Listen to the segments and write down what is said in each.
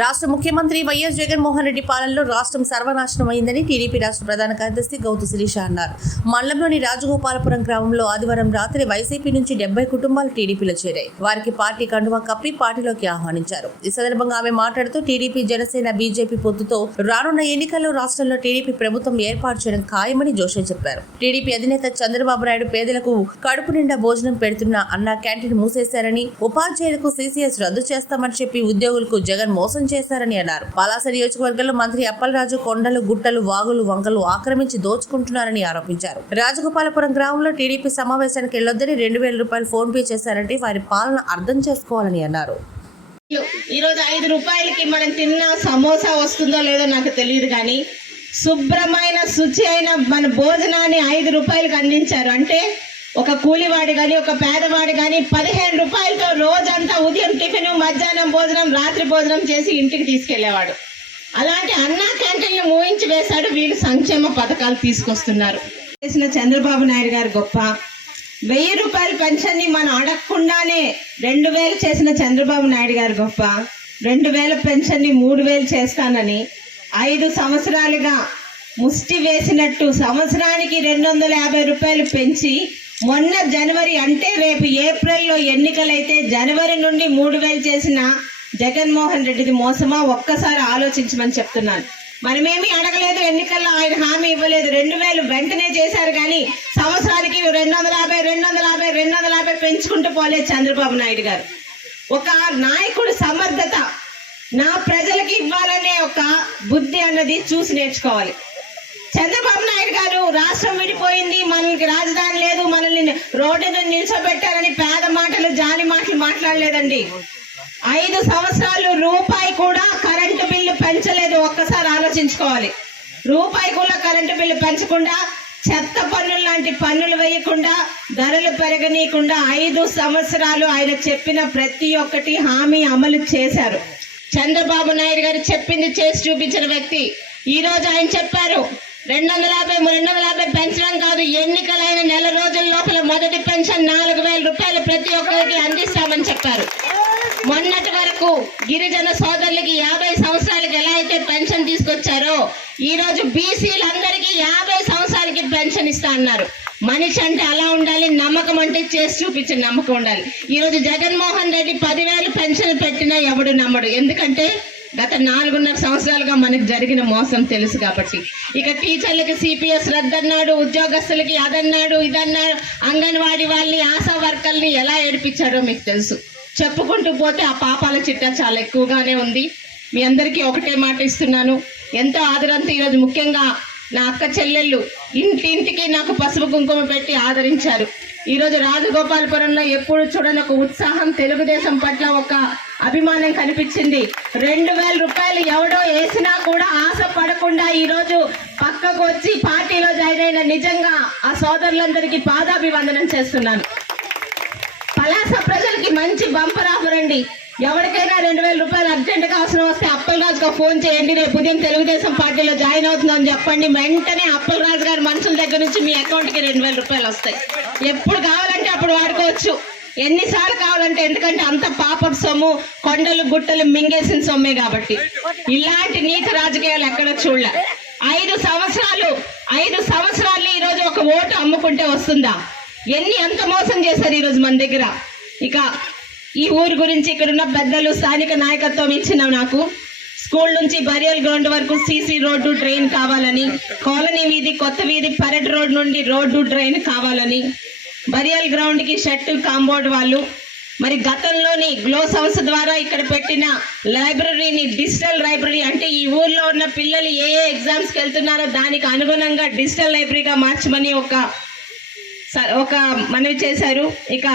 రాష్ట్ర ముఖ్యమంత్రి వైఎస్ జగన్మోహన్ రెడ్డి పాలనలో రాష్ట్రం సర్వనాశనమైందని టీడీపీ రాష్ట్ర ప్రధాన కార్యదర్శి గౌతు శిరీష అన్నారు. మండలంలోని రాజగోపాలపురం గ్రామంలో ఆదివారం రాత్రి వైసీపీ నుంచి 70 కుటుంబాలు టీడీపీలో చేరాయి. వారికి పార్టీ కండువా కప్పి పార్టీలోకి ఆహ్వానించారు. ఈ సందర్భంగా ఆమె మాట్లాడుతూ టీడీపీ, జనసేన, బీజేపీ పొత్తుతో రానున్న ఎన్నికల్లో రాష్ట్రంలో టీడీపీ ప్రభుత్వం ఏర్పాటు చేయడం ఖాయమని జోషే చెప్పారు. టీడీపీ అధినేత చంద్రబాబు నాయుడు పేదలకు కడుపు నిండా భోజనం పెడుతున్న అన్నా క్యాంటీన్ మూసేశారని, ఉపాధ్యాయులకు సీసీఎస్ రద్దు చేస్తామని చెప్పి ఉద్యోగులకు జగన్ మోసం చేశారని అన్నారు. పలాస నియోజకవర్గంలో మంత్రి అప్పలరాజు కొండలు, గుట్టలు, వాగులు, వంకలు ఆక్రమించి దోచుకుంటున్నారని ఆరోపించారు. రాజగోపాలపురం గ్రామంలో టీడీపీ సమావేశానికి వెళ్లొద్దని 2000 రూపాయలు ఫోన్ పే చేశారంటే వారి పాలన అర్థం చేసుకోవాలని అన్నారు. ఈరోజు 5 రూపాయలకి మనం తిన్న సమోసా వస్తుందో లేదో నాకు తెలియదు, కానీ శుభ్రమైన శుచి అయిన మన భోజనాన్ని 5 రూపాయలకు అందించారు. అంటే ఒక కూలివాడు కానీ, ఒక పేదవాడు కానీ 15 రూపాయలతో రోజంతా ఉదయం టిఫిన్, మధ్యాహ్నం భోజనం, రాత్రి భోజనం చేసి ఇంటికి తీసుకెళ్లేవాడు. అలాంటి అన్నా క్యాంటీన్లు మూయించి వేశాడు. వీళ్ళు సంక్షేమ పథకాలు తీసుకొస్తున్నారు. చేసిన చంద్రబాబు నాయుడు గారు గొప్ప. 1000 రూపాయల పెన్షన్ ని మనం అడగకుండానే 2000 చేసిన చంద్రబాబు నాయుడు గారు గొప్ప. 2000 పెన్షన్ ని 3000 చేస్తానని 5 సంవత్సరాలుగా ముష్టి వేసినట్టు సంవత్సరానికి 250 రూపాయలు పెంచి మొన్న జనవరి, అంటే రేపు ఏప్రిల్లో ఎన్నికలైతే జనవరి నుండి 3000 చేసిన జగన్మోహన్ రెడ్డిది మోసమా? ఒక్కసారి ఆలోచించమని చెప్తున్నాను. మనమేమీ అడగలేదు, ఎన్నికల్లో ఆయన హామీ ఇవ్వలేదు. 2000 వెంటనే చేశారు, కానీ సంవత్సరానికి 250 పెంచుకుంటూ పోలేదు చంద్రబాబు నాయుడు గారు. ఒక నాయకుడు సమర్థత, నా ప్రజలకి ఇవ్వాలనే ఒక బుద్ధి అన్నది చూసి నేర్చుకోవాలి. చంద్రబాబు నాయుడు గారు రాష్ట్రం విడిపోయింది, మనకి రాజధాని లేదు, మనల్ని రోడ్డును నిల్చోబెట్టారని పేద మాటలు, జాలి మాటలు మాట్లాడలేదండి. 5 సంవత్సరాలు రూపాయి కూడా కరెంటు బిల్లు పెంచలేదు. ఒక్కసారి ఆలోచించుకోవాలి. రూపాయి కూడా కరెంటు బిల్లు పెంచకుండా, చెత్త పన్నులు లాంటి పన్నులు వేయకుండా, ధరలు పెరగనీయకుండా 5 సంవత్సరాలు ఆయన చెప్పిన ప్రతి ఒక్కటి హామీ అమలు చేశారు. చంద్రబాబు నాయుడు గారు చెప్పింది చేసి చూపించిన వ్యక్తి. ఈ రోజు ఆయన చెప్పారు 250 పెంచడం కాదు, ఎన్నికలైన నెల రోజుల లోపల మొదటి పెన్షన్ 4000 రూపాయలు ప్రతి ఒక్కరికి అందిస్తామని చెప్పారు. మొన్నటి వరకు గిరిజన సోదరులకి 50 సంవత్సరాలకి ఎలా అయితే పెన్షన్ తీసుకొచ్చారో, ఈ రోజు బీసీలందరికీ 50 సంవత్సరాలకి పెన్షన్ ఇస్తా అన్నారు. మనిషి అంటే అలా ఉండాలి, నమ్మకం అంటే చేసి చూపించిన నమ్మకం ఉండాలి. ఈ రోజు జగన్మోహన్ రెడ్డి 10,000 పెన్షన్ పెట్టినా ఎవడు నమ్మడు. ఎందుకంటే గత 4.5 సంవత్సరాలుగా మనకు జరిగిన మోసం తెలుసు కాబట్టి. ఇక టీచర్లకి సిపిఎస్ రద్దన్నాడు, ఉద్యోగస్తులకి అదన్నాడు, ఇదన్నాడు. అంగన్వాడీ వాళ్ళని, ఆశా వర్కర్ని ఎలా ఏడిపించాడో మీకు తెలుసు. చెప్పుకుంటూ పోతే ఆ పాపాల చిట్టా చాలా ఎక్కువగానే ఉంది. మీ అందరికీ ఒకటే మాట ఇస్తున్నాను, ఎంతో ఆదరంతో ఈరోజు ముఖ్యంగా నా అక్క చెల్లెళ్ళు ఇంటింటికి నాకు పసుపు కుంకుమ పెట్టి ఆదరించారు. ఈరోజు రాజగోపాలపురంలో ఎప్పుడు చూడని ఒక ఉత్సాహం, తెలుగుదేశం పట్ల ఒక అభిమానం కనిపించింది. 2000 రూపాయలు ఎవడో వేసినా కూడా ఆశ పడకుండా ఈరోజు పక్కకు వచ్చి పార్టీలో జాయిన్ అయిన నిజంగా ఆ సోదరులందరికీ పాదాభివందనం చేస్తున్నాను. పలాస ప్రజలకి మంచి బంపర్ ఆఫర్ అండి. ఎవరికైనా 2000 రూపాయలు అర్జెంట్ గా అవసరం వస్తే అప్పలరాజుగా ఫోన్ చేయండి, రేపు ఉదయం తెలుగుదేశం పార్టీలో జాయిన్ అవుతుందని చెప్పండి. వెంటనే అప్పలరాజు గారి మనుషుల దగ్గర నుంచి మీ అకౌంట్ కి 2000 రూపాయలు వస్తాయి. ఎప్పుడు కావాలంటే అప్పుడు వాడుకోవచ్చు, ఎన్నిసార్లు కావాలంటే. ఎందుకంటే అంత పాపపు సొమ్ము, కొండలు గుట్టలు మింగేసిన సొమ్మే కాబట్టి. ఇలాంటి నీతి రాజకీయాలు ఎక్కడ చూడలే. 5 సంవత్సరాలు ఈ రోజు ఒక ఓటు అమ్ముకుంటే వస్తుందా? ఎంత మోసం చేశారు ఈ రోజు మన దగ్గర. ఇక ఈ ఊరు గురించి ఇక్కడున్న పెద్దలు, స్థానిక నాయకత్వం ఇచ్చిన నాకు స్కూల్ నుంచి బరియల్ గ్రౌండ్ వరకు సీసీ రోడ్డు, డ్రైన్ కావాలని, కాలనీ వీధి, కొత్త వీధి, పరెడ్ రోడ్ నుండి రోడ్డు, డ్రైన్ కావాలని, బరియల్ గ్రౌండ్ కి షెడ్, కాంపౌండ్ వాళ్ళు, మరి గతంలోని గ్లో సంస్థ ద్వారా ఇక్కడ పెట్టిన లైబ్రరీని డిజిటల్ లైబ్రరీ, అంటే ఈ ఊర్లో ఉన్న పిల్లలు ఏ ఎగ్జామ్స్కి వెళ్తున్నారో దానికి అనుగుణంగా డిజిటల్ లైబ్రరీగా మార్చమని ఒక మనవి చేశారు. ఇక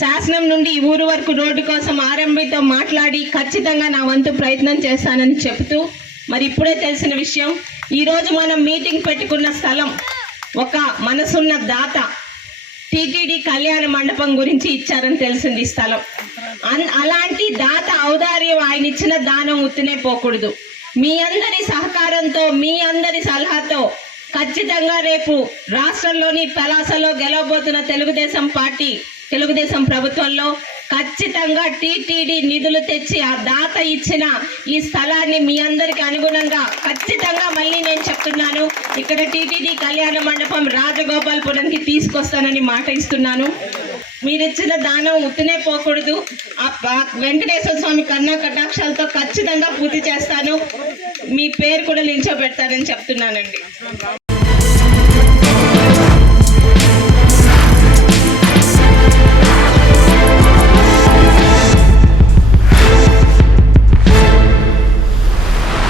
శాసనం నుండి ఈ ఊరు వరకు రోడ్డు కోసం ఆర్ఎంబీతో మాట్లాడి ఖచ్చితంగా నా వంతు ప్రయత్నం చేస్తానని చెబుతూ, మరి ఇప్పుడే తెలిసిన విషయం, ఈరోజు మనం మీటింగ్ పెట్టుకున్న స్థలం ఒక మనసున్న దాత టీటీడీ కళ్యాణ మండపం గురించి ఇచ్చారని తెలిసింది. ఈ స్థలం అలాంటి దాత ఔదార్యం, ఆయన ఇచ్చిన దానం ఉత్తినే పోకూడదు. మీ అందరి సహకారంతో, మీ అందరి సలహాతో ఖచ్చితంగా రేపు రాష్ట్రంలోని పలాసలో గెలవబోతున్న తెలుగుదేశం పార్టీ తెలుగుదేశం ప్రభుత్వంలో ఖచ్చితంగా టీటీడీ నిధులు తెచ్చి ఆ దాత ఇచ్చిన ఈ స్థలాన్ని మీ అందరికి అనుగుణంగా ఖచ్చితంగా మళ్ళీ నేను చెప్తున్నాను, ఇక్కడ టీటీడీ కళ్యాణ మండపం రాజగోపాల్పురంకి తీసుకొస్తానని మాట ఇస్తున్నాను. మీరిచ్చిన దానం ఉత్తినే పోకూడదు. ఆ వెంకటేశ్వర స్వామి కన్నా కటాక్షాలతో ఖచ్చితంగా పూర్తి చేస్తాను. మీ పేరు కూడా నిల్చోబెడతానని చెప్తున్నానండి.